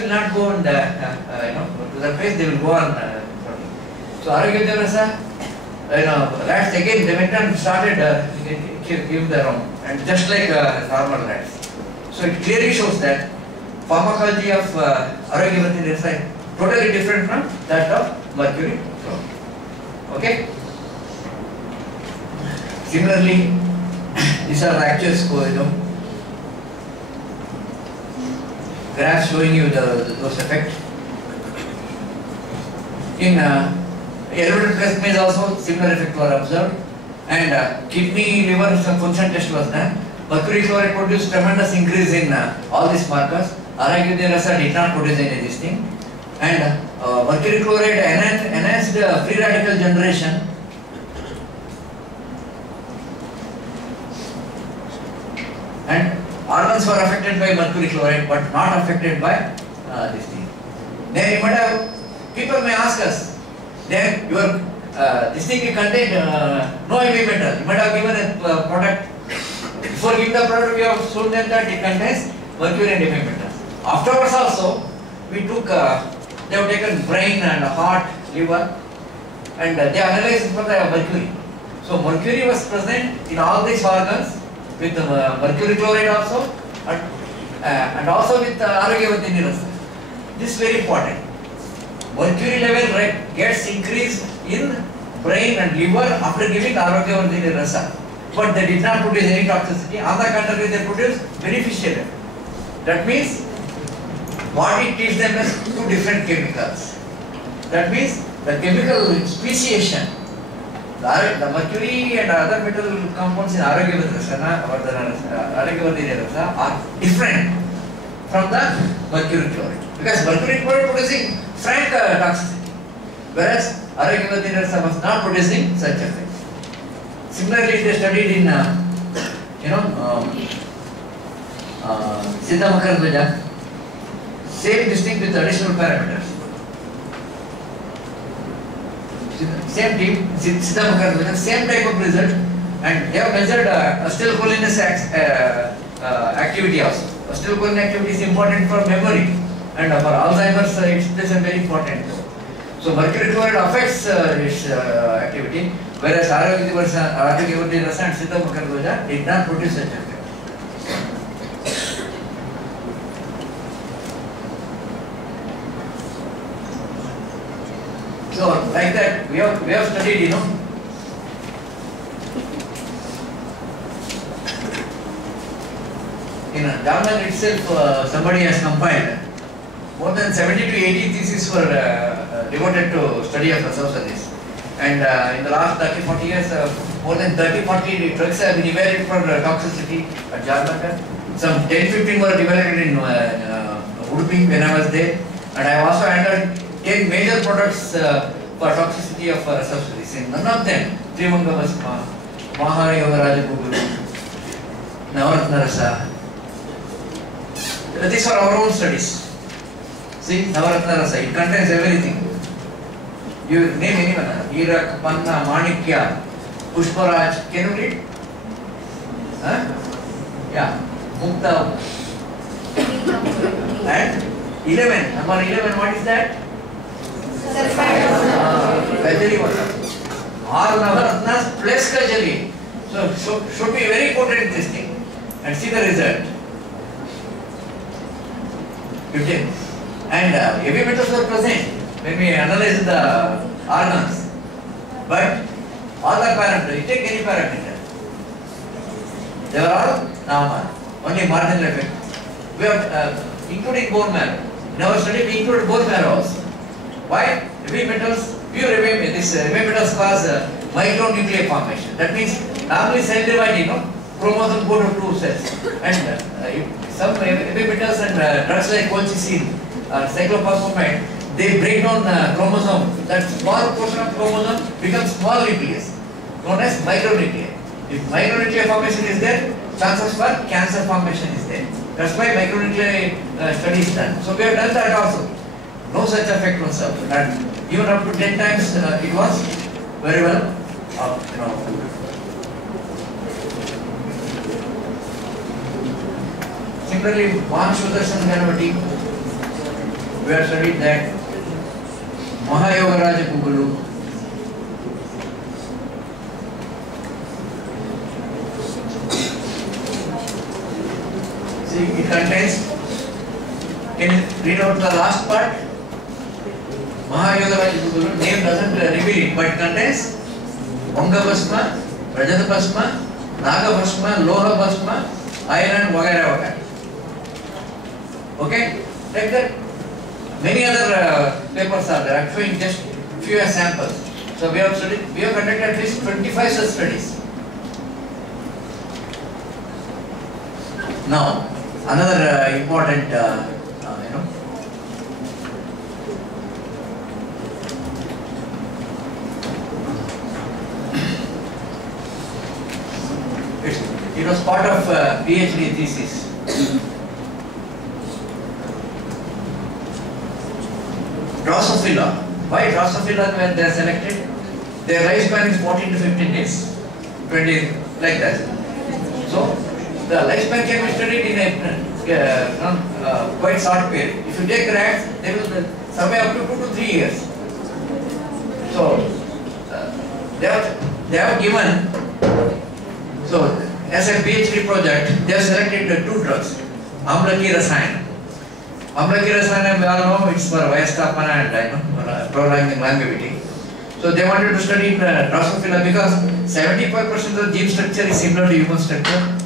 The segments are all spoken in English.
will not go on to the place, they will go on. So Arogya Rasa, rats again, they went and started giving their own, and just like normal rats. So it clearly shows that pharmacology of Arogya Rasa is totally different from that of mercury chloride. Okay? Similarly, these are the actual graphs showing you those effects. In elevated plasma also similar effects were observed, and kidney, liver, some function test was done. Mercury chloride produced tremendous increase in all these markers. Arogya Rasa did not produce any of this thing, and mercury chloride enhanced free radical generation. And organs were affected by mercury chloride, but not affected by this thing. Then you might have, people may ask us, then your this thing contained no heavy metal. You might have given a product. Before giving the product, we have shown them that it contains mercury and heavy metals. Afterwards also, we took, they have taken brain and heart, liver, and they analyzed for the mercury. So mercury was present in all these organs, with mercury chloride also, and also with Arogya Rasa. This is very important. Mercury level gets increased in brain and liver after giving Arogya Rasa, but they did not produce any toxicity. On the contrary, they produced beneficial effect. That means body treats them as two different chemicals. That means the chemical speciation, the mercury and other metal compounds in Arogya Rasa are different from the mercury chloride, because mercury chloride producing frank toxicity, whereas Arogya Rasa was not producing such effects. Similarly, they studied in Siddha Makarಧ್ವಜ, same distinct with additional parameters. Same team, Siddha Makarಧ್ವಜ, same type of result, and they have measured acetylcholine's activity also. Acetylcholine activity is important for memory, and for Alzheimer's it is very important. So mercury chloride affects its activity, whereas Arogya Rasa and Siddha Makarಧ್ವಜ did not produce such effect. So like that, we have studied, in Jarman itself, somebody has compiled more than 70 to 80 theses were devoted to study of substances. And in the last 30-40 years, more than 30-40 drugs have been evaluated for toxicity at Jarman. Some 10-15 were evaluated in Udupi when I was there. And I have also handled 10 major products for toxicity of substances. In none of them, Trivanga Bhasma, Mahayoga Rajaguru, Navaratna Rasa. These are our own studies. See, Navaratna Rasa, it contains everything. You name anyone, Irak, Panna, Manikya, Pushparaj, can you read? Huh? Yeah, Mukta. And 11, number 11, what is that? Kajali water. All Navaratnas plus Kajali. So should be very potent this thing. And see the result. 15. And heavy metals were present when we analyze the organs. But all the parameters, you take any parameter, they were all normal, only marginal effect. We have including bone marrow. In our study, we include bone marrow also. Why? Heavy metals, pure heavy metals cause micronuclear formation. That means normally cell divide, chromosome go to two cells. And some heavy metals and drugs like colchicine, cyclophosphamide, they break down chromosome. That small portion of chromosome becomes small nucleus, known as micronucleus. If micronuclear formation is there, chances for cancer formation is there. That's why micronuclear study is done. So we have done that also. No such effect was observed. And even up to 10 times it was very well, Similarly, Van Sudarshan Ganapati, we have studied that Mahayogaraja Pugulu it contains, can you read out the last part? Mahayogaraja Pugulu, name doesn't reveal it, but it contains Anga Bhasma, Rajata Bhasma, Naga Bhasma, Loha Bhasma, iron, Vagara Vagara. Okay? Like that, many other papers are there. I'm showing just few samples. So we have conducted at least 25 such studies. Now, another important, it was part of PhD thesis. Drosophila. Why Drosophila when they are selected? Their lifespan is 14 to 15 days, 20 like that. So the lifespan can be studied in a quite short period. If you take rats, they will survive up to 2 to 3 years. So they have given. So as a PhD project, they have selected 2 drugs, Amlaki Rasayana. Amlaki Rasayana, we all know it's for Vayastapana and prolonging longevity. So they wanted to study Drosophila because 75% of the gene structure is similar to human structure,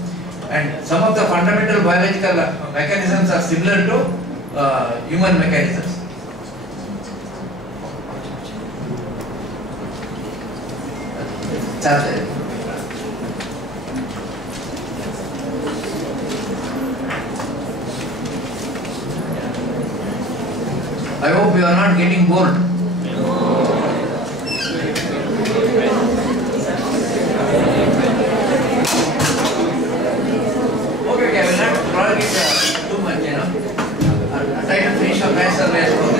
and some of the fundamental biological mechanisms are similar to human mechanisms. I hope you are not getting bored. Okay, I will not prolong it too much, I'll try to finish your answer as well.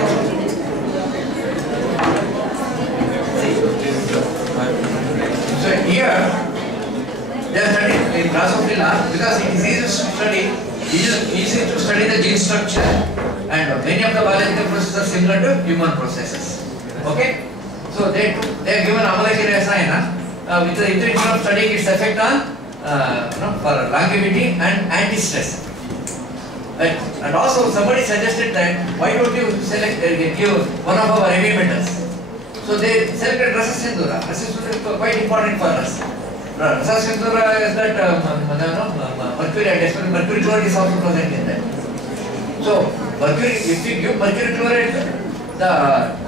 So here, they are studying in Drosophila because it is easy to study the gene structure, and many of the biological processes are similar to human processes. Okay? So they are given Amlaki Rasayana with the intention of studying its effect on for longevity and anti-stress. And also somebody suggested that why don't you give one of our heavy metals? So they selected Rasa Sindhura. Rasa Sindhura is quite important for us. Rasa Sindhura is that mercury, and especially mercury chloride is also present in that. So mercury, if you give mercury chloride, the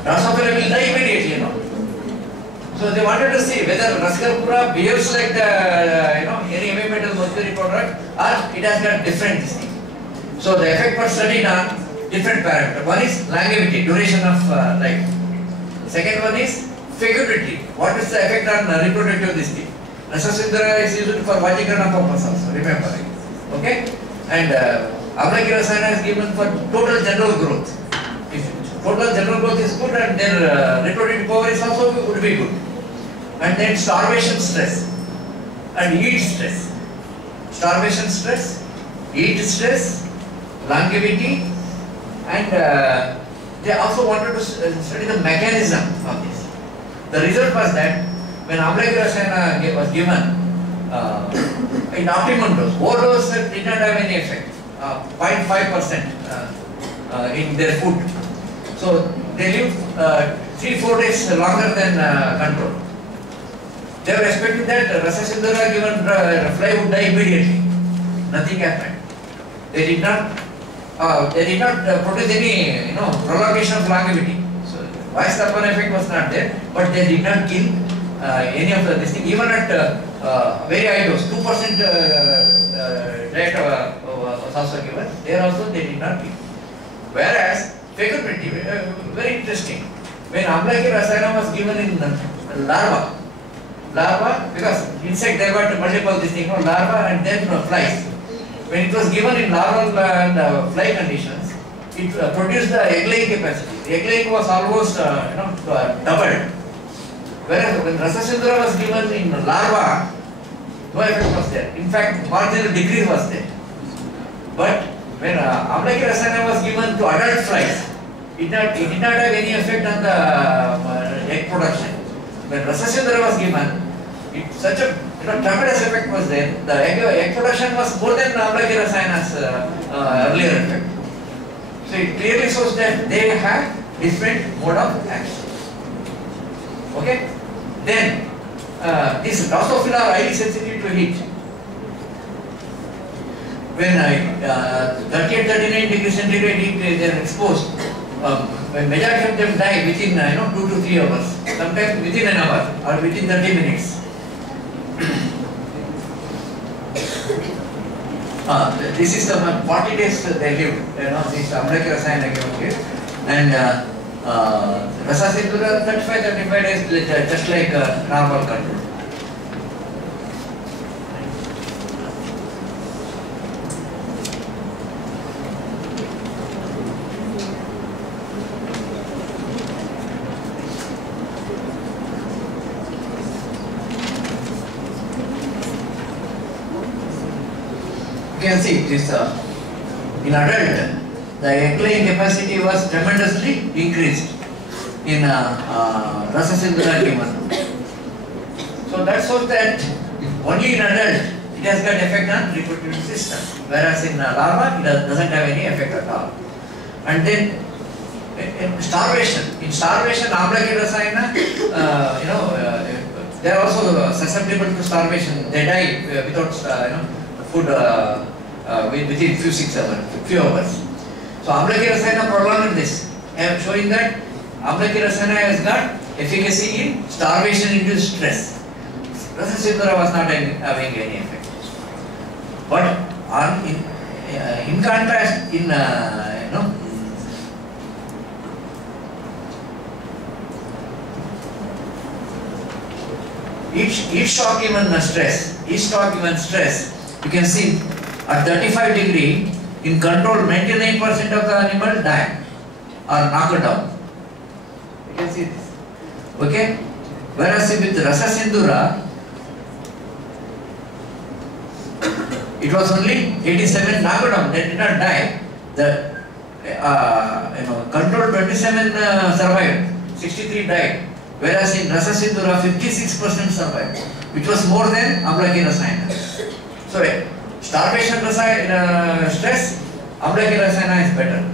Drosophila will die immediately, So they wanted to see whether Raskarpura behaves like the any heavy metal mercury product, or it has got different thing. So the effect was studied on different parameters. One is longevity, duration of life. Second one is fecundity. What is the effect on reproductive this thing? Rasa Sindhura is used for Vajikarana purpose also, remember. Okay? And Amlaki Rasayana is given for total general growth. If total general growth is good and their reproductive power is also would be good. And then starvation stress and heat stress. Starvation stress, heat stress, longevity, and they also wanted to study the mechanism of this. The result was that when Amlaki Rasayana was given in optimum dose, overdose did not have any effect, 0.5% in their food. So they lived 3-4 days longer than control. They were expecting that Rasa Sindhura given fly would die immediately. Nothing happened. They did not produce any prolongation of longevity. So Vayastapana effect was not there, but they did not kill any of this thing. Even at very high dose, 2% diet was also given. There also they did not kill. Whereas fecundity, very interesting. When Amlaki Rasayana was given in larva, because insect they got multiple this thing, larva and then flies. When it was given in larval and fly conditions, it produced the egg laying capacity. The egg laying was almost doubled. Whereas when Rasa Sindhura was given in larva, no effect was there. In fact, marginal decrease was there. But when Amlaki Rasayana was given to adult flies, it did not have any effect on the egg production. When Rasasindra was given, such a tremendous effect was there. The egg production was more than Amlaki Rasayana's earlier effect. So it clearly shows that they have different mode of action. Okay? Then these Drosophila are highly sensitive to heat. When 38, 39 degrees centigrade heat they are exposed, when majority of them die within 2 to 3 hours, sometimes within an hour or within 30 minutes. This is the 40 days they lived, this Amlaki Rasayana given here, and Rasasindra 35 days just like normal control. You can see this in adult, the egg laying capacity was tremendously increased in Rasasindra given. So that shows that only in adult it has got effect on reproductive system, whereas in larva it doesn't have any effect at all. And then in starvation, Amlaki Rasayana, they are also susceptible to starvation. They die without food within few hours. So Amlaki Rasayana prolonged this. I am showing that Amlaki Rasayana has got efficacy in starvation-induced stress. Rasasindra was not having any effect. But in contrast, in each shock given stress, you can see at 35 degree in control 99% of the animal die or knocked down. You can see this. Okay? Whereas with Rasasindra, it was only 87 knocked down, they did not die. The control 27 survived, 63 died. Whereas in Rasasindra 56% survived, which was more than Amlaki Rasayana. So starvation stress, Amlaki Rasayana is better.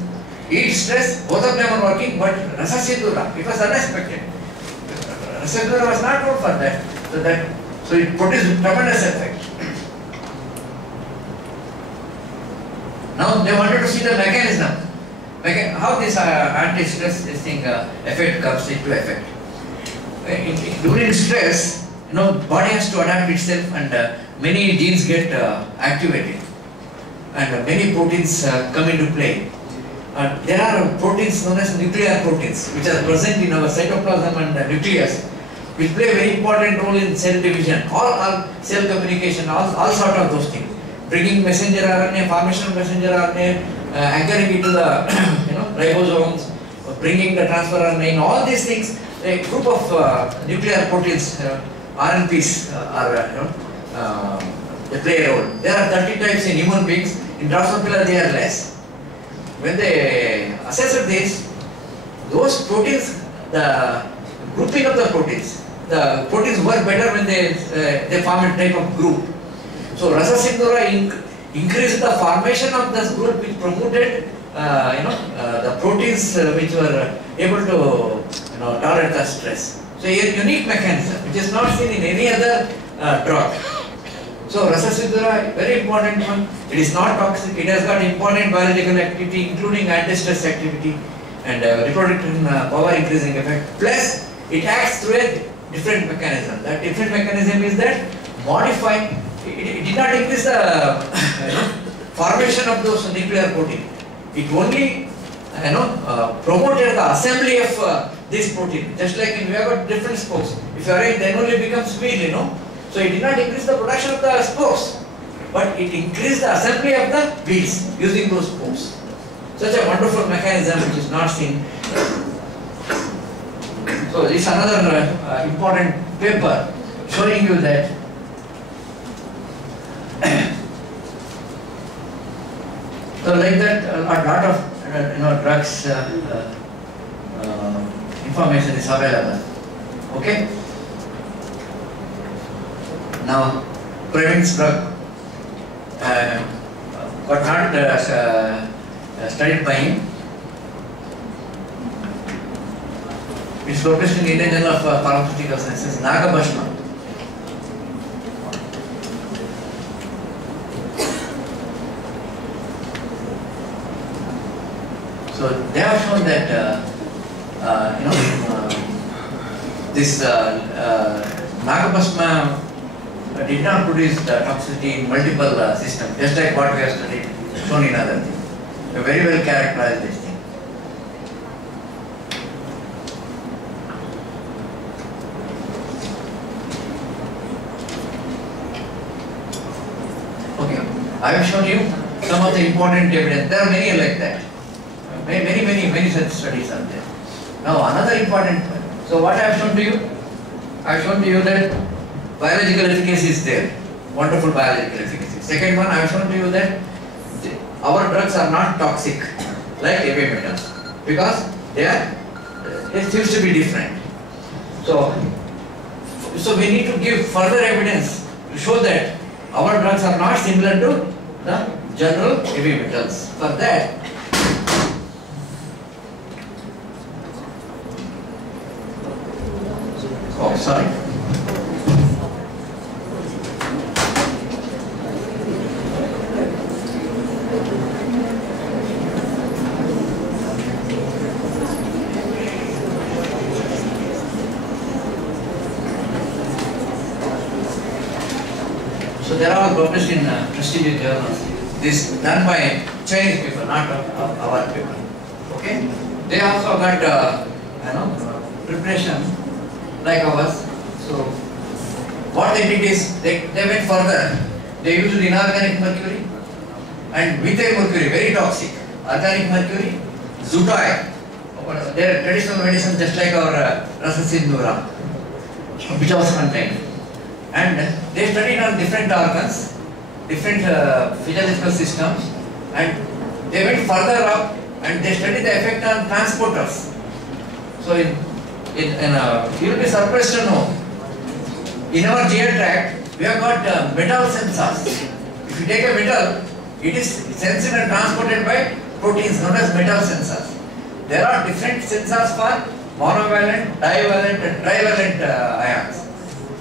Heat stress, both of them are working, but Rasasindra, it was unexpected. Rasasindra was not known for that. So it produced tremendous effect. Now they wanted to see the mechanism. How this anti-stress effect comes into effect. During stress, body has to adapt itself, and many genes get activated, and many proteins come into play. There are proteins known as nuclear proteins, which are present in our cytoplasm and nucleus, which play a very important role in cell division, all cell communication, all sort of those things. Bringing messenger RNA, formation of messenger RNA, anchoring it to the ribosomes, bringing the transfer RNA, all these things. A group of nuclear proteins, RNPs, they play a role. There are 30 types in human beings. In Drosophila, they are less. When they assessed this, those proteins, the grouping of the proteins work better when they form a type of group. So Rasasindra increased the formation of this group, which promoted the proteins which were able to tolerate the stress. So a unique mechanism which is not seen in any other drug. So Rasasindra, very important one. It is not toxic. It has got important biological activity, including anti-stress activity and reproductive power increasing effect. Plus, it acts through a different mechanism. That different mechanism is that modifying. It did not increase the formation of those nuclear protein. It only promoted the assembly of this protein. Just like we have got different spokes. If you arrange, then only becomes wheel, So it did not increase the production of the spokes, but it increased the assembly of the wheels using those spokes. Such a wonderful mechanism which is not seen. So this is another important paper showing you that so like that a lot of drugs information is available. Okay? Now, Praveens drug but not studied by him. It's published in Indian Journal of Pharmaceutical Sciences, Nagabhashma. So they have shown that this Nagabhashma did not produce the toxicity in multiple systems, just like what we have studied, shown in other things. We very well characterized this thing. Okay, I have shown you some of the important evidence. There are many like that. Many such studies are there. Now another important point. So what I have shown to you? I have shown to you that biological efficacy is there. Wonderful biological efficacy. Second one, I have shown to you that our drugs are not toxic like heavy metals because it seems to be different. So we need to give further evidence to show that our drugs are not similar to the general heavy metals. For that, oh sorry. So they are all published in prestigious journals. This done by Chinese people, not our people. Okay? They also got preparation like ours. So what they did is they went further. They used inorganic mercury and methyl mercury, very toxic. Organic mercury, zutoi. They are traditional medicine just like our Rasasindura, which also contained. And they studied on different organs, different physiological systems, and they went further up and they studied the effect on transporters. So you will be surprised to know, in our GI tract, we have got metal sensors. If you take a metal, it is sensed and transported by proteins known as metal sensors. There are different sensors for monovalent, divalent and trivalent ions.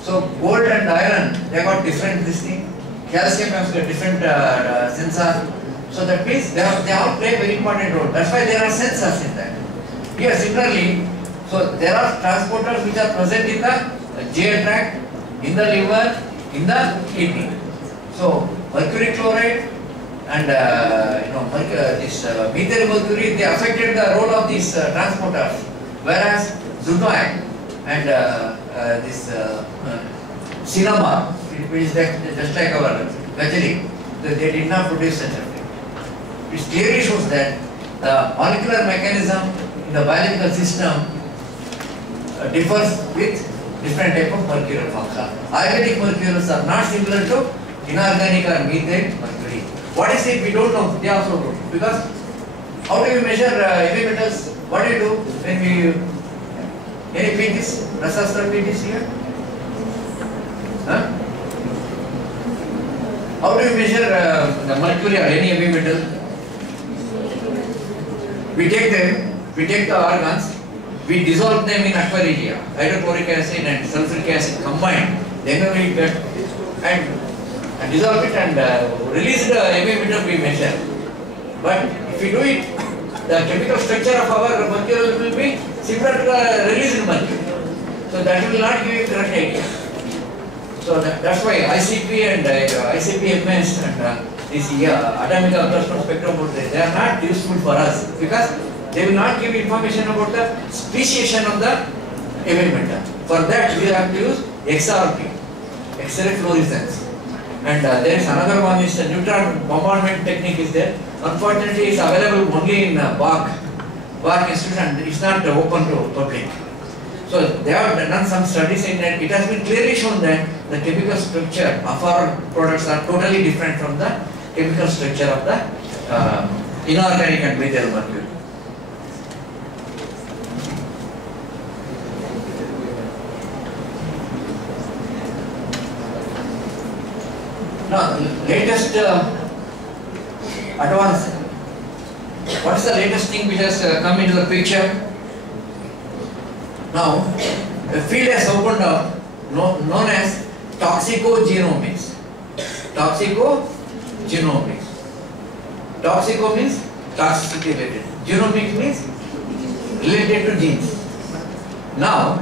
So gold and iron, they got different this thing. Calcium has got different sensor. So that means they all play a very important role. That's why there are sensors in that. Here similarly, so there are transporters which are present in the GI tract, in the liver, in the kidney. So mercury chloride and this methyl mercury, they affected the role of these transporters, whereas zutoi and this cinnabar, which is just like our glyceric, they did not produce such a thing. It clearly shows that the molecular mechanism in the biological system differs with different type of mercurial function. Ayurvedic mercurials are not similar to inorganic or methyl mercury. What is it? We don't know. They also don't know. Because how do we measure heavy metals? What do you do when we any pages? Rasastra pages here? Huh? How do you measure the mercury or any heavy metal? We take the organs, we dissolve them in aquaregia, hydrochloric acid and sulfuric acid combined, then we get and dissolve it and release the heavy metal we measure. But if we do it, the chemical structure of our mercury will be similar to the released mercury. So that will not give you correct idea. So that's why ICP and ICP-MS and these atomic ultrasonic spectrum, they are not useful for us because they will not give information about the speciation of the heavy metal. For that we have to use XRP, X-ray fluorescence. And there is another one, is the neutron bombardment technique is there. Unfortunately, it's available only in Bach Institute and it's not open to public. So they have done some studies in that. It has been clearly shown that the chemical structure of our products are totally different from the chemical structure of the inorganic and methyl mercury. Now, latest advance. What is the latest thing which has come into the picture? Now, a field has opened up known as toxicogenomics. Toxicogenomics. Toxico means toxicity related. Genomics means related to genes. Now,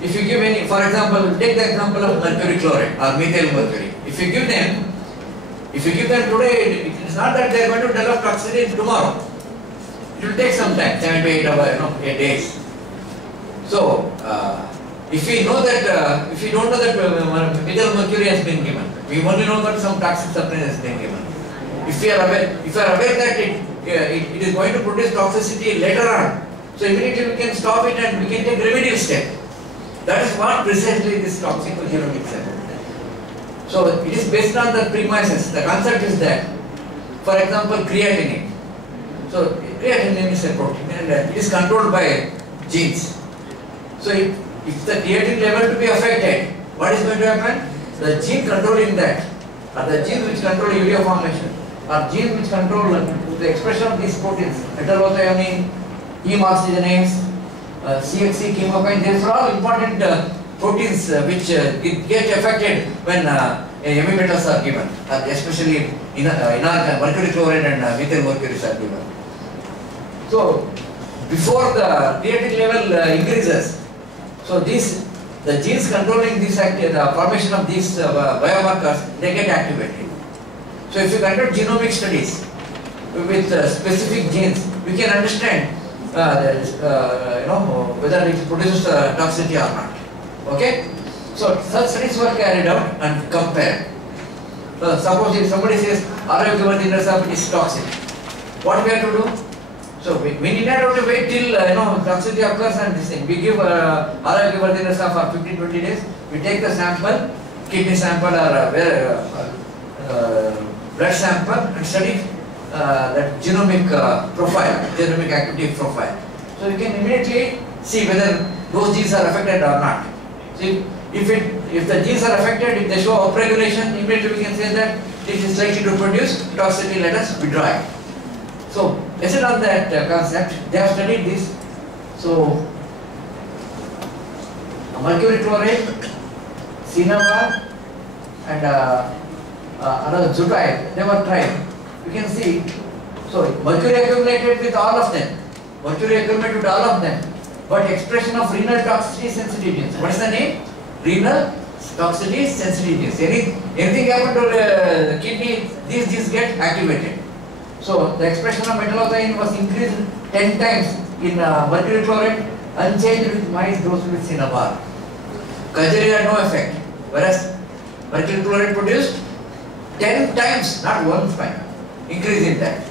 if you give any, for example, take the example of mercury chloride or methyl mercury. If you give them today, it is not that they are going to develop toxicity tomorrow. It will take some time, 7 to 8 hours, 8 days. So, if we know that, if we don't know that methyl mercury has been given, we only know that some toxic substance has been given. If we are aware that it is going to produce toxicity later on, so immediately we can stop it and we can take remedial step. That is what precisely this toxicogenomics is. So it is based on the premises. The concept is that, for example, creatinine. So creatinine is a protein and it is controlled by genes. So if the creatinine level to be affected, what is going to happen? The gene controlling that, or the genes which control urea formation, or genes which control the expression of these proteins, heterothionein, heme oxygenase, CXC, chemokine, these are all important proteins which get affected when heavy metals are given, especially mercury chloride and methyl mercury are given. So, before the creatinine level increases, so the genes controlling this the formation of these biomarkers, they get activated. So, if you conduct genomic studies with specific genes, we can understand whether it produces toxicity or not. Okay? So such studies were carried out and compared. Suppose if somebody says Aragyavardhina is toxic, what we have to do? So we need not have to wait till toxicity occurs and this thing. We give Aragyavardhina for 15-20 days. We take the sample, kidney sample or blood sample and study that genomic profile, genomic activity profile. So you can immediately see whether those genes are affected or not. See, if the genes are affected, if they show upregulation, immediately we can say that this is likely to produce toxicity, let us withdraw it. So, based on that concept, they have studied this. So, mercury chloride, cinnabar, and another zutide, they were tried. You can see, so mercury accumulated with all of them. But expression of renal toxicity sensitive genes. What is the name? Renal toxicity sensitive genes. Anything happen to the kidney, these genes get activated. So the expression of metallothionein was increased 10 times in mercury chloride, unchanged with mice dosed with cinnabar. Kajari had no effect, whereas mercury chloride produced 10 times, not 1 time, increase in that.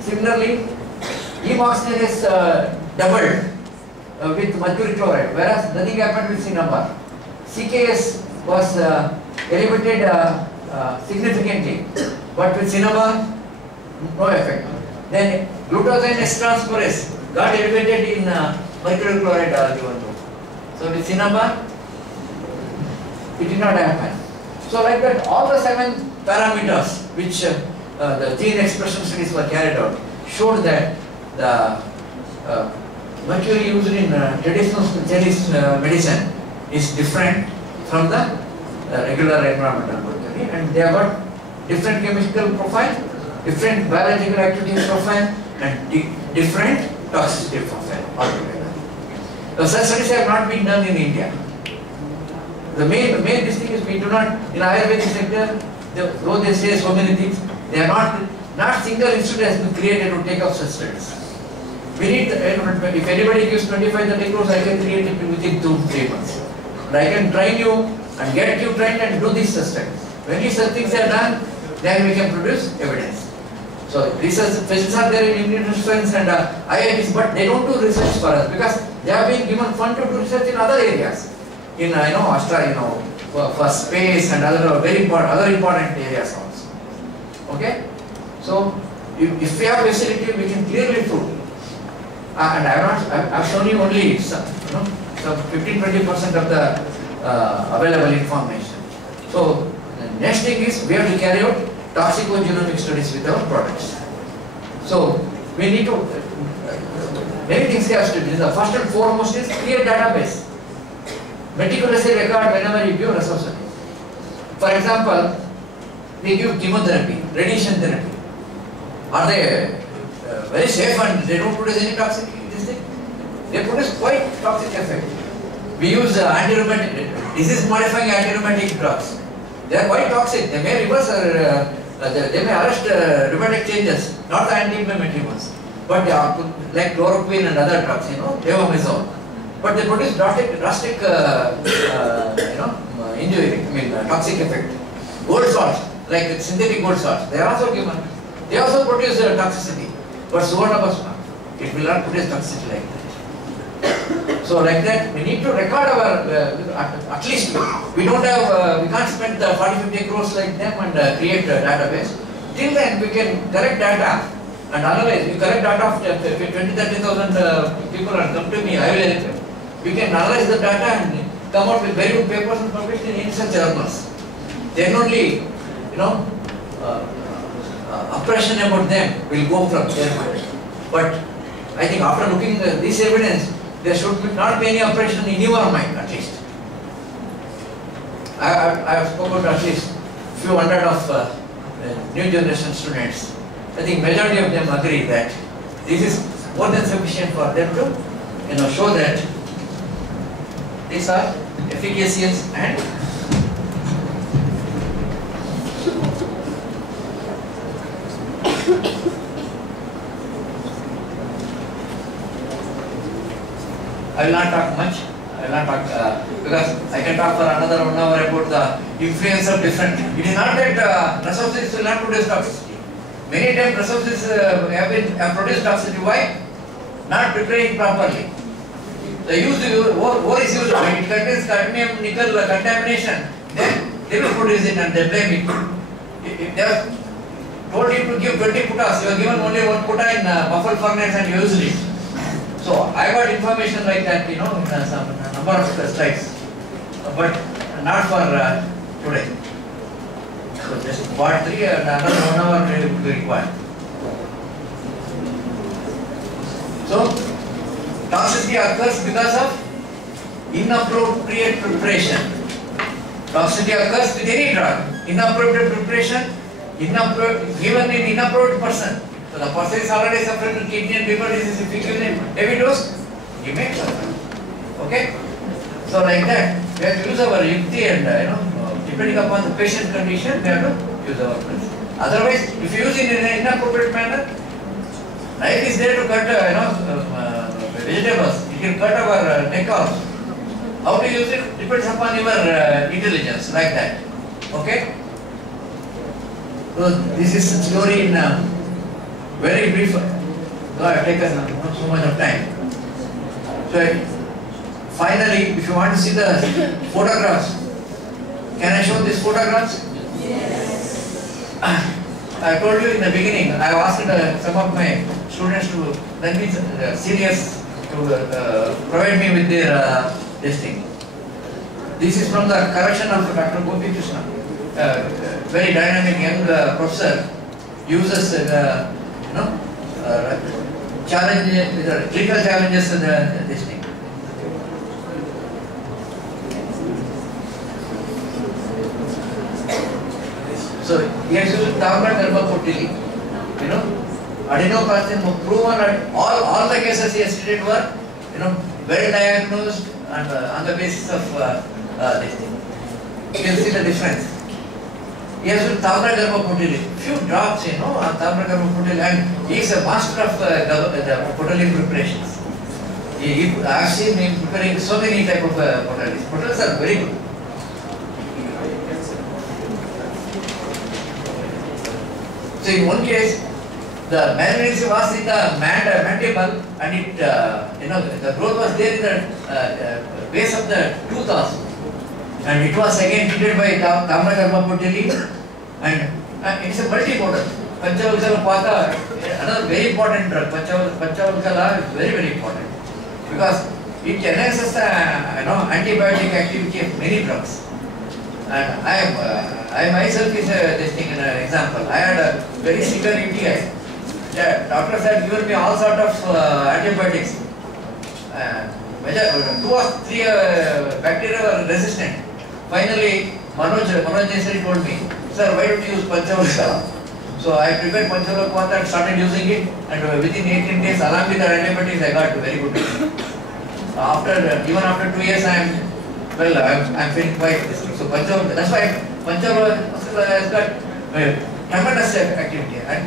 Similarly, heme oxygenase doubled with mercury chloride, whereas nothing happened with cinnabar. CKS was elevated significantly, but with cinnabar, no effect. Then glutathione transferase got elevated in mercury chloride given. So with cinnabar, it did not happen. So like that, all the 7 parameters which the gene expression studies were carried out showed that the mercury used in traditional Chinese medicine is different from the regular environmental mercury, and they have got different chemical profile, different biological activity profile, and different toxicity profile altogether. Such studies have not been done in India. The main thing is we do not, in Ayurvedic sector, though they say so many things, they are not single institute has been created to take up such studies. We need, if anybody gives 25-30 crores, I can create it within 2-3 months. And I can train you and get you trained and do these studies. When these things are done, then we can produce evidence. So research facilities are there in Indian institutions and IITs, but they don't do research for us because they have been given fund to do research in other areas. In Australia, for space and other important areas also. Okay, so if we have facility, we can clearly prove. And I've shown you only some 15-20% of the available information. So Next thing is we have to carry out toxicogenomic studies with our products. So we need to, many things have to do. The first and foremost is create database. Meticulously record whenever you give resources. For example, we give chemotherapy, radiation therapy. Are they very safe and they don't produce any toxic this thing? They produce quite toxic effect. We use anti-rheumatic, disease-modifying anti-rheumatic drugs. They are quite toxic. They may reverse they may arrest rheumatic changes, not the anti-inflammatory ones. But they are like chloroquine and other drugs, levomazole. But they produce drastic injury, toxic effect. Gold salts, like synthetic gold salts, they are also given. They also produce toxicity. But Suvarnabhasma, it will not produce toxicity like that. So like that, we need to record our, at least we don't have, we can't spend 40-50 crores like them and create a database. Till then, we can collect data and analyze. You collect data of 20,000-30,000 people and come to me, I will help you. We can analyze the data and come out with very good papers and publish in international journals. Then only, oppression about them will go from their mind. But I think after looking at this evidence, there should not be any oppression in your mind at least. I have spoken to at least few hundred of new generation students. I think majority of them agree that this is more than sufficient for them to show that these are efficacious and I will not talk much. I will not talk because I can talk for another 1 hour about the influence of different. It is not that resources will not produce toxicity. Many times resources have produced toxicity. Why? Not preparing properly. The ore is used when it contains cadmium, nickel contamination. Then they will produce it and they blame it. If they have told you to give 20 putas, you are given only 1 puta in muffled furnace and you used it. So I got information like that, in some number of slides, but not for today. So just part 3 and another 1 hour will be required. So toxicity occurs because of inappropriate preparation. Toxicity occurs with any drug. Inappropriate preparation, given in inappropriate person. So the person is already suffering from kidney and liver disease. If you give him heavy dose, he may suffer. Okay? So like that, we have to use our yukti and depending upon the patient condition, we have to use our medicine. Otherwise, if you use it in an inappropriate manner, knife is there to cut vegetables. You can cut our neck off. How to use it depends upon your intelligence, like that. Okay? So this is story in very brief. So I have taken not so much of time. So finally, if you want to see the photographs, can I show these photographs? Yes. I told you in the beginning, I asked some of my students to then be serious to provide me with their this thing. This is from the correction of Dr. Gopi Krishna. Very dynamic young professor uses challenges, clinical challenges in this thing. So he has used Tamra Karma Potili. Adenocarcinoma proven all the cases he has treated were well diagnosed and on the basis of this thing. You can see the difference. He has used Tamra Karma Potili. Few drops, on Tamra Karma Potili, and he is a master of the potili preparations. I have seen him preparing so many type of potilis. Potilis are very good. So in one case, the malnutrition was in the mandible, and it, the growth was there in the base of the tooth also. And it was again treated by Tamra Karma Potili, and it's a multimodal. Panchavalkala Pata, another very important drug. Panchavalkala is very, very important because it enhances the antibiotic activity of many drugs. And I myself is this thing an example. I had a very severe UTI. The doctors had given me all sort of antibiotics. Two or three bacteria were resistant. Finally, Manoj Nesari told me, sir, why don't you use Panchavaksa? So I prepared Panchavaksa and started using it, and within 18 days, along with the antibiotics, I got very good result. Even after 2 years, I'm feeling quite this thing. So Panchavaksa, that's why Panchavaksa has got tremendous activity and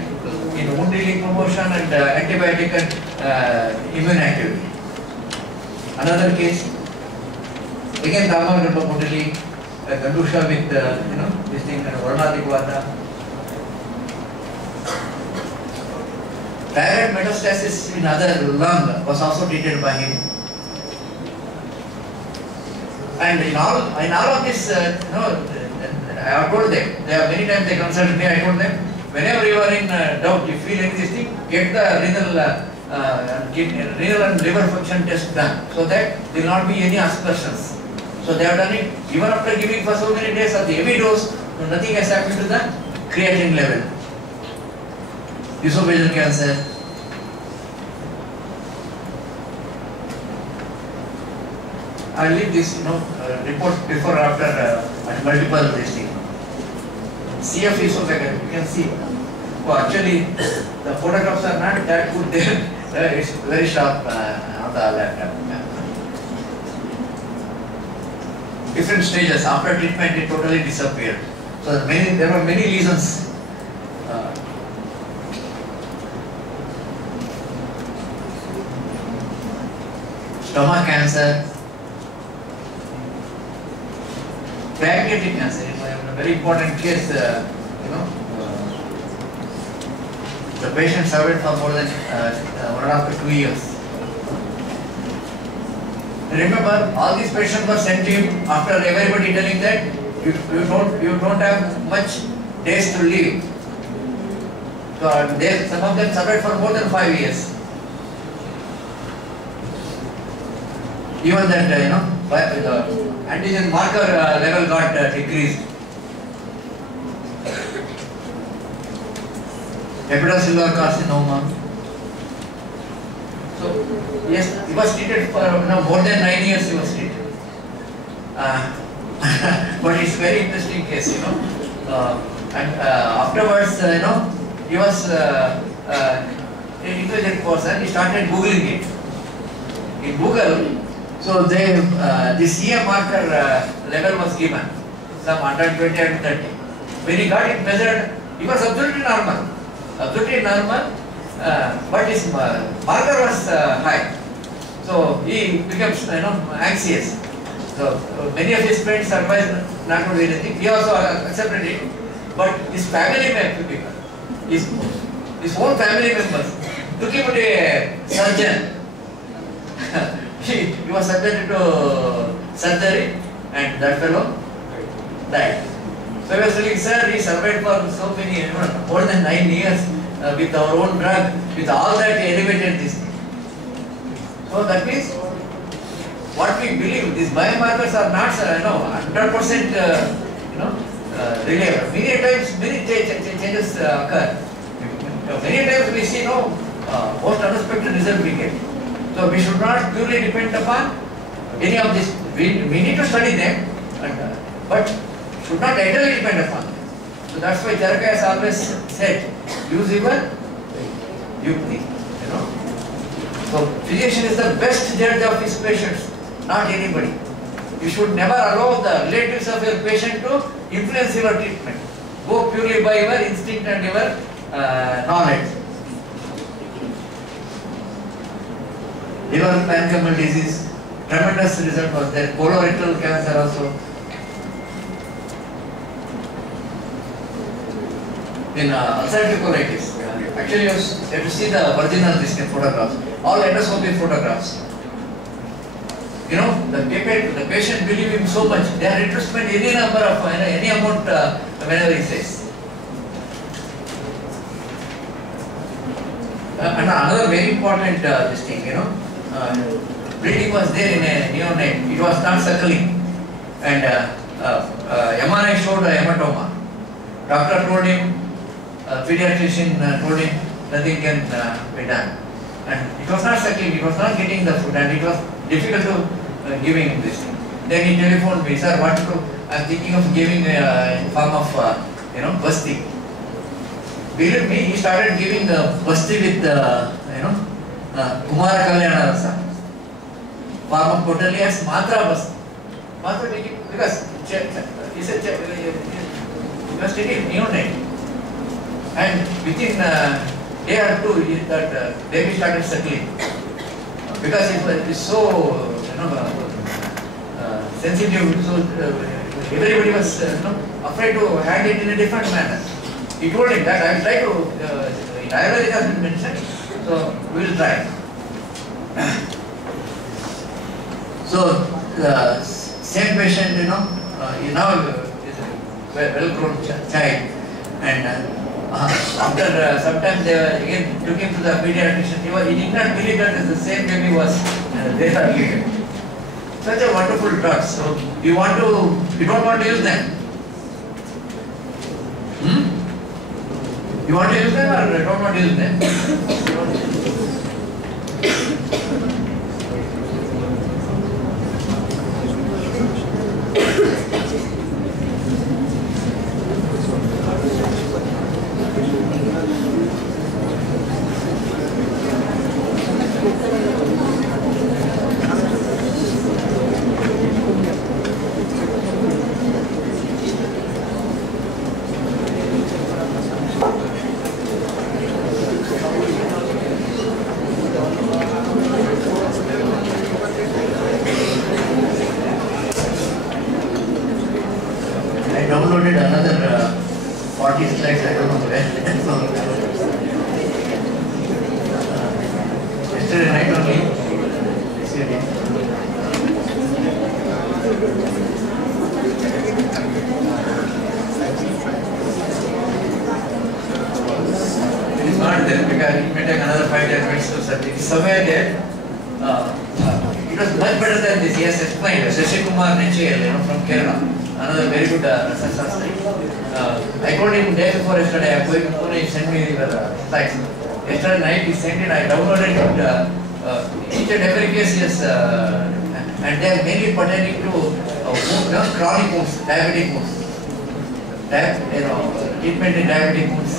in wound healing promotion and antibiotic and immune activity. Another case, again Dharma wound healing, Gandusha with this thing and Varnadikvata. Thyroid metastasis in other lung was also treated by him. And in all of this, I have told them, many times they consulted me, I told them, whenever you are in doubt, you feel anything, get the renal and liver function test done, so that there will not be any aspersions. So they have done it, even after giving for so many days of the heavy dose, nothing has happened to the creatinine level. Esophageal cancer. I will leave this, report before or after at multiple this thing. CF esophagus, you can see. Oh, actually, the photographs are not that good there. It's very sharp on the laptop. Different stages. After treatment, it totally disappeared. So there were many lesions. Stomach cancer. Pancreatic cancer is a very important case. The patient survived for more than 1.5 to 2 years. Remember, all these patients were sent to him after everybody telling that you don't have much days to live. So some of them survived for more than 5 years. Even that, the antigen marker level got decreased. Hepatocellular carcinoma. So, yes, he was treated for more than 9 years. He was treated. But it's a very interesting case, and afterwards, he was an intelligent person. He started Googling it. In Google, so the CA marker level was given, some 120 and 30. When he got it measured, he was absolutely normal. But his marker was high. So he becomes anxious. So many of his friends advised not to do anything. He also accepted it. But his family members, his own family members took him to a surgeon. He was subjected to surgery and that fellow died. So he was telling, sir, he survived for so many, more than 9 years with our own drug, with all that he elevated this thing. So that means what we believe, these biomarkers are not 100% reliable. Many times many changes occur. Many times we see most unexpected result we get. So we should not purely depend upon any of this. We need to study them, but should not entirely depend upon them. So that's why Charaka has always said, use your yukti. So physician is the best judge of his patients, not anybody. You should never allow the relatives of your patient to influence your treatment. Go purely by your instinct and your knowledge. Liver parenchymal disease, tremendous result was there. Colorectal cancer also. In ulcerative colitis, actually you have to see the original distant photographs, all endoscopic photographs. The patient believe him so much, they are ready to spend any number of, any amount whenever he says. And another very important this thing, bleeding was there in a neonate. It was not suckling, and MRI showed a hematoma. Doctor told him, pediatrician told him nothing can be done. And it was not suckling, it was not getting the food, and it was difficult to giving him this thing. Then he telephoned me, sir, what to do? I am thinking of giving in form of, basti. Believe me, he started giving the basti with, Kumara Kalyana Rasa. Form of totally as Matra basti. Matra taking, because he said, you must take it neonate. And within day or two, that baby started suckling. Because it was so, sensitive, so everybody was afraid to hand it in a different manner. He told him that I will try to, in Ayurveda has been mentioned, so we will try. So the same patient, he now is a well-grown child, and after sometimes they again took him to the pediatrician. He did not believe that the same baby was there earlier. Such a wonderful drugs. So you don't want to use them? You want to use them or don't want to use them? Downloaded another 40 slides, I don't know where. Yesterday night only. It is not there because it may take another 5-10 minutes to search. It is somewhere there. It was much better than this. He has explained. Shashi Kumar Nechiyal, from Kerala. Another very good Sastri. I told him day before yesterday, I am going to Pune, he sent me the slides. Yesterday night he sent it, I downloaded it, each and every case is, and they are mainly pertaining to chronic wounds, diabetic wounds. Treatment in diabetic wounds,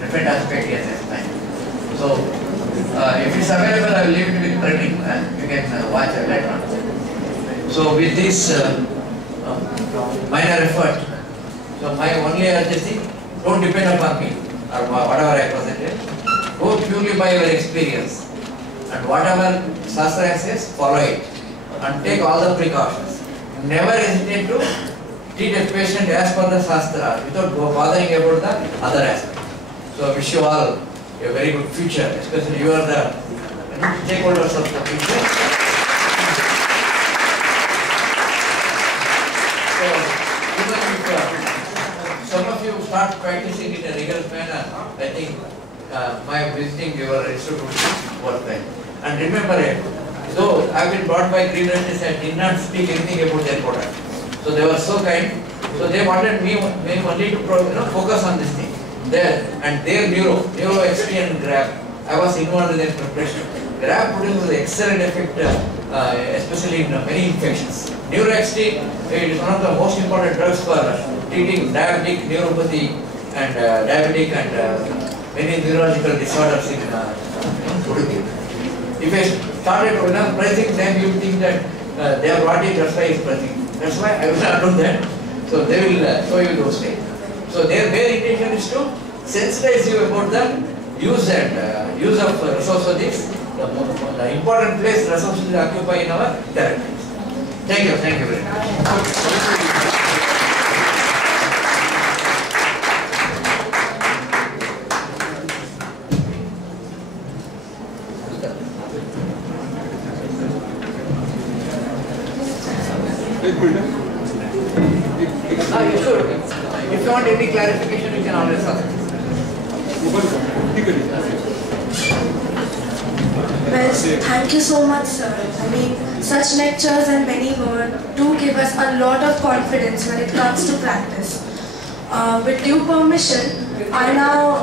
different aspect he has explained. So, if it's available, I will leave it with printing, you can watch it later on. So, with this minor effort. So my only urgency, don't depend upon me or whatever I presented. Go purely by your experience. And whatever Shastra says, follow it. And take all the precautions. Never hesitate to treat a patient as per the Shastra without bothering about the other aspect. So I wish you all a very good future, especially you are the stakeholders of the future. Some of you start practicing in a rigorous manner. I think my visiting your institute is worthwhile. And remember, though I have been brought by Green Resistance, I did not speak anything about their product. So they were so kind. So they wanted me only to focus on this thing. And their Neuro XT and GRAB, I was involved in their preparation. GRAB produces excellent effect, especially in many infections. Neuro XT is one of the most important drugs for treating diabetic neuropathy and diabetic and many neurological disorders in Udupi. If I started pricing them, you think that they are brought it, that's why it's pricing. That's why I will not do that. So they will show you those things. So their main intention is to sensitize you about the use and use of resources, the important place resources occupy in our therapies. Thank you very much. You should. If you want any clarification, you can always ask. Well, thank you so much, sir. I mean, such lectures and many more do give us a lot of confidence when it comes to practice. With due permission, I now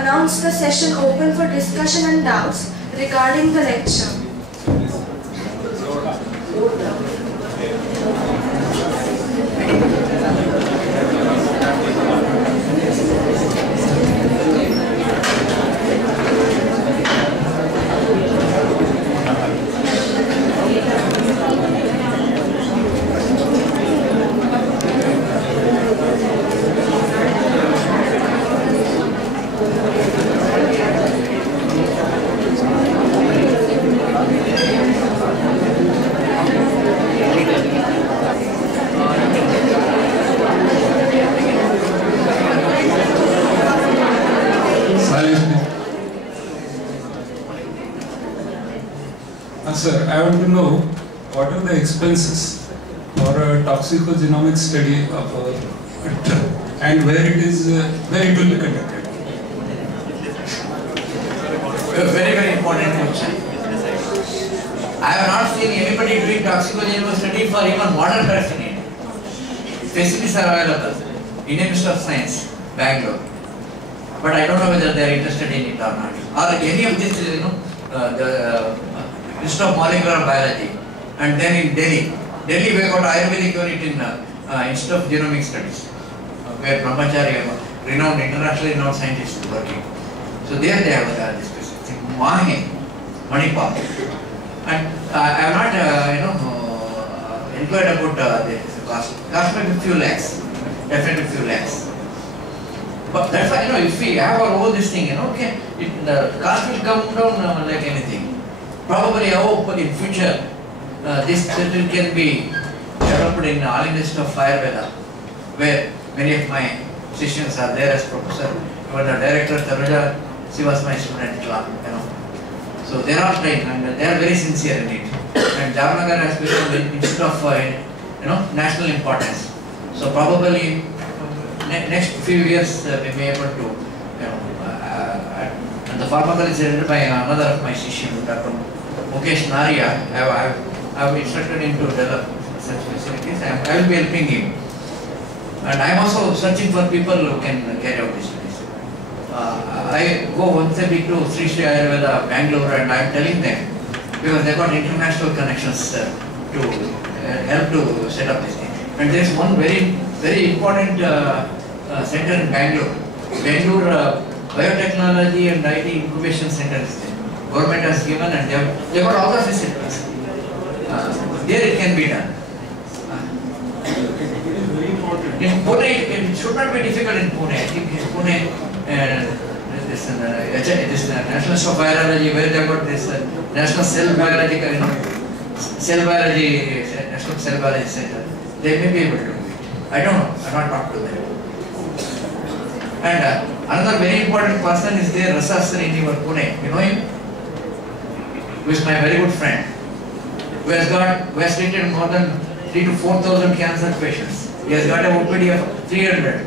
announce the session open for discussion and doubts regarding the lecture. Sir, I want to know what are the expenses for a toxicogenomic study of a drug and where it will be conducted. A very important question. I have not seen anybody doing toxicogenomic study for even modern drugs in India. Facilities are available. Indian Institute of Science, Bangalore. But I don't know whether they are interested in it or not. Or any of this, the Institute of Molecular Biology, and then in Delhi we got Ayurvedic unit in Institute of Genomic Studies, where Brahmachari, internationally renowned scientists, is working. So there they have this specific Mahe, Manipal, and I have not inquired about the cost. Cost may be few lakhs, definitely few lakhs. But that's why if we have all this thing, okay, the cost will come down like anything. Probably I hope in future this center can be developed in All India Institute of Ayurveda, where many of my sessions are there as professor. Even the director Tanuja, she was my student, So they are all trained and they are very sincere in it. And Jamnagar has become an institute of national importance. So probably next few years we may be able to, and the pharmacology is headed by another of my sessions, Dr. Mukesh Naria. I have instructed him to develop such facilities. I will be helping him. And I am also searching for people who can carry out these studies. I go once a week to Sri Sri Ayurveda, Bangalore, and I am telling them, because they got international connections to help to set up this thing. And there is one very important center in Bangalore. Bangalore Biotechnology and IT Incubation Center is there. Government has given and they got all the facilities. There it can be done. In Pune, it should not be difficult in Pune. I think in Pune, this National Institute of Biology, where they got this National Cell Biology, National Cell Biology Center, they may be able to do it. I don't know. I have not talked to them. And another very important person is there, Rasa Srinivas Pune. You know him? Who is my very good friend, who has treated more than 3,000 to 4,000 cancer patients. He has got a OPD of 300.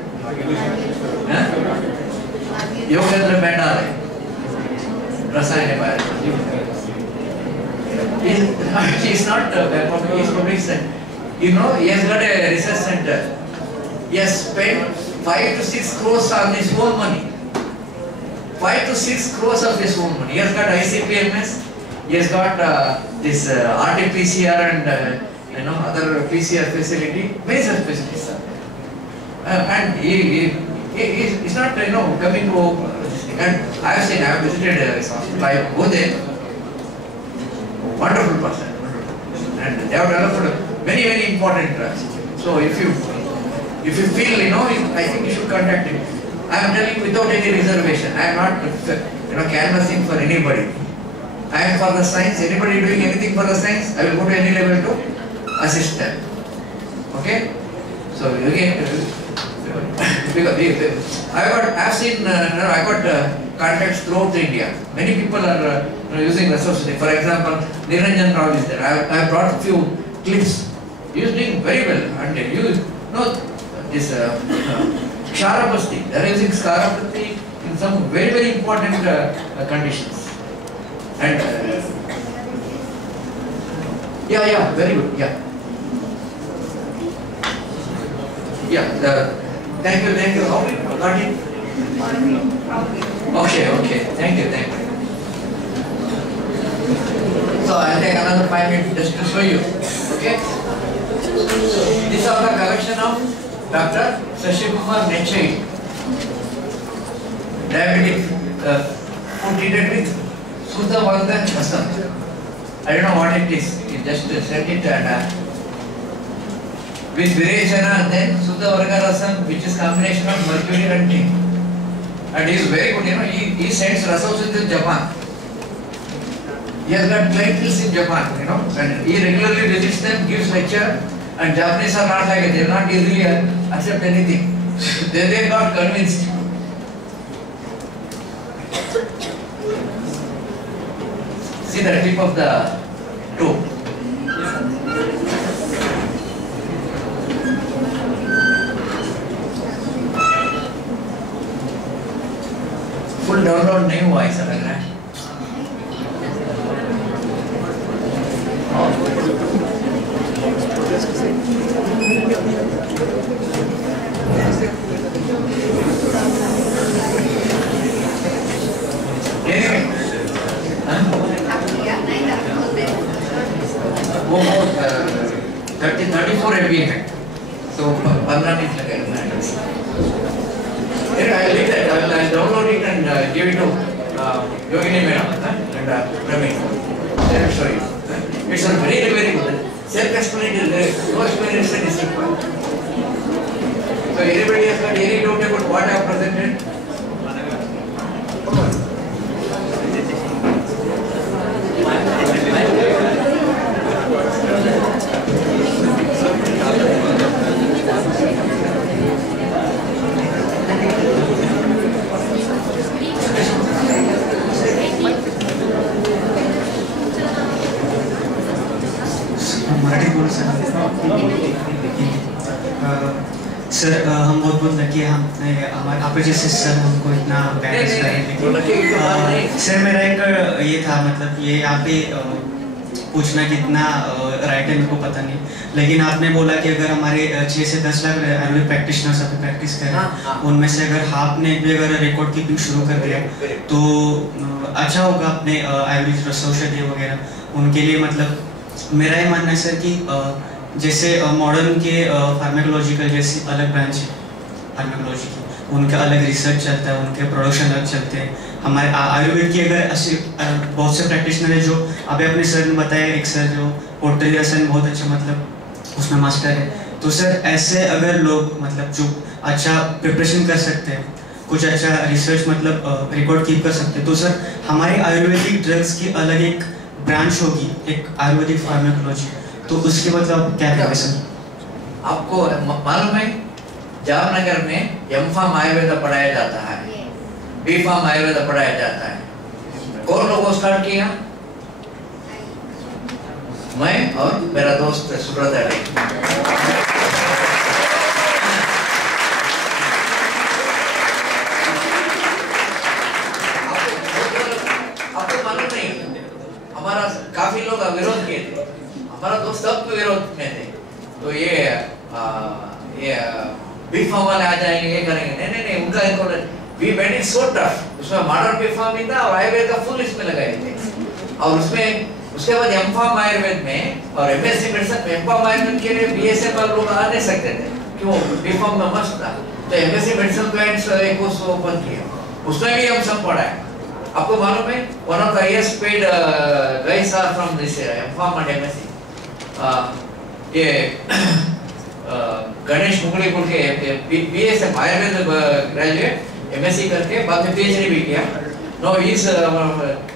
Yogendra Bandare, Rasayana Biology. He is not he is public sector. He has got a research center. He has spent 5 to 6 crores on his own money. 5 to 6 crores of his own money. He has got ICPMS. He has got this RT-PCR and other PCR facility, many such facilities. And he is not coming to this thing. And I have visited his hospital. I go there. Wonderful person, and they have developed very important drugs. So if you feel I think you should contact him. I am telling without any reservation. I am not canvassing for anybody. I am for the science. Anybody doing anything for the science, I will go to any level to assist them. Okay? So again, because I have seen I got contacts throughout India. Many people are using resources. For example, Niranjan Rao is there. I have brought a few clips. He is doing very well. And this Ksharapasti. They are using Ksharapasti in some very important conditions. And Yeah, very good. Yeah. Thank you. How many got it? Okay. Thank you. So I'll take another 5 minutes just to show you. Okay. These are the collection of Dr. Sashikumar Nechai. Diabetic who treated with Sudhavardhan Chasam. I don't know what it is. You just set it and with Virechana and then Sudhavargarasam, which is combination of mercury and zinc. And he is very good, he sends resources to Japan. He has got clients in Japan, and he regularly visits them, gives lecture, and Japanese are not like it, they will not easily accept anything. They got convinced. See the tip of the toe. Full download नहीं हुआ ऐसा लग रहा है। वो 34 MB है, तो 15 minute लगेगा। I'll leave that. I'll download it and give it to Yogini Madam and Praveen. Let me show you. It's very, very good. Self-explanatory, no explanation is required. So anybody has got any doubt about what I have presented? Sir हम बहुत lucky है, हमने आप जैसे sir हमको इतना guidance करें। Sir मेरा एक ये था, मतलब ये यहाँ पे पूछना कितना राइट है मेरे को पता नहीं, लेकिन आपने बोला कि अगर हमारे 6 से 10 लाख आयुर्वेद प्रैक्टिशनर्स अभी प्रैक्टिस करें, उनमें से अगर हाफ ने भी अगर रिकॉर्ड कीपिंग शुरू कर दिया तो अच्छा होगा अपने आयुर्वेद औषधि वगैरह उनके लिए। मतलब मेरा ये मानना है सर कि जैसे मॉडर्न के फार्माकोलॉजिकल जैसी अलग ब्रांच है फार्माकोलॉजी की, उनका अलग रिसर्च चलता है, उनके प्रोडक्शन अलग चलते हैं। हमारे आयुर्वेद की अगर बहुत से प्रैक्टिशनर है जो अभी अपने सर ने बताया, एक सर जो पोर्टली रसन बहुत अच्छा मतलब उसमें मास्टर है, तो सर ऐसे अगर लोग मतलब जो अच्छा प्रिपरेशन कर सकते हैं, कुछ अच्छा रिसर्च मतलब रिकॉर्ड कीप कर सकते हैं, तो सर हमारी आयुर्वेदिक ड्रग्स की अलग एक ब्रांच होगी, एक आयुर्वेदिक फार्माकोलॉजी, तो उसके मतलब क्या करें सर? आपको मालूम है जामनगर में एम.फार्म आयुर्वेद पढ़ाया जाता है, बी.फार्म आयुर्वेद पढ़ाया जाता है। कौन लोगों स्टार्ट किया? मैं और मेरा दोस्त सुब्रत अली। आपको मालूम नहीं, हमारा काफी लोग विरोध किए थे, हमारा दोस्त सब विरोध में थे, तो ये बी.फार्म वाले आ जाएंगे, ये करेंगे। नहीं, उनका we made it so tough. उसमें मॉडर्न बी.फार्म भी था और आयुर्वेद का फुल इसमें लगाए थे, और उसमें उसके बाद एम.फार्म आयुर्वेद में और एम.एससी मेडिसिन में एम.फार्म आयुर्वेद के लिए बी.एस.एफ वाले लोग आ नहीं सकते थे, क्यों? बी.फार्म में मस्त था, तो एम.एससी मेडिसिन प्लांट्स एक कोर्स ओपन किया, उसमें भी हम सब पढ़ा है। आपको मालूम है one of the highest paid guys are from this M Pharm and M Sc. ये गणेश मुगली बोल के बी.एस.एफ आयुर्वेद ग्रेजुएट, एम.एससी करके बाद में पीएचडी भी किया। No he is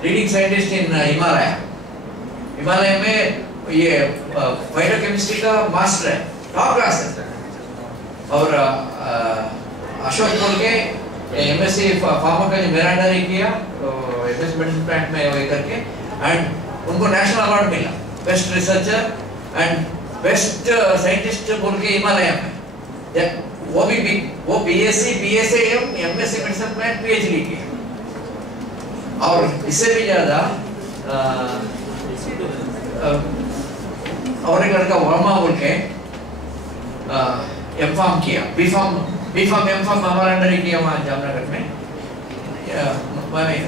leading scientist in Himalaya में, ये फाइटोकेमिस्ट्री का मास्टर है, टॉप क्लास है। और अशोक बोल के एमएससी फार्माकोलॉजी मेरांडरी किया, एमएस मेडिसिन प्लांट में वो करके, एंड उनको नेशनल अवार्ड मिला best researcher and best scientist बोल के हिमालय में। वो BSc BSM MSc medicine plant PhD किया। और इससे भी ज्यादा और एक लड़का वर्मा बोल के एम.फार्म किया, बी.फार्म एम.फार्म हमारे अंडर ही किया वहाँ जामनगर में।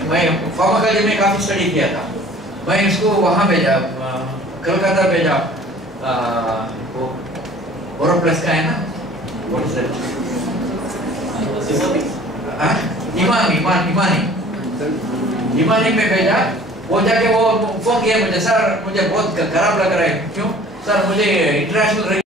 मैं फार्माकोलॉजी में काफ़ी स्टडी किया था। मैं इसको वहाँ भेजा, कलकत्ता भेजा, वो ओरोप्लस का है ना, इमानी में भेजा। वो जाके वो फोन किया मुझे, सर मुझे बहुत खराब लग रहा है। क्यों सर? मुझे इंटरनेशनल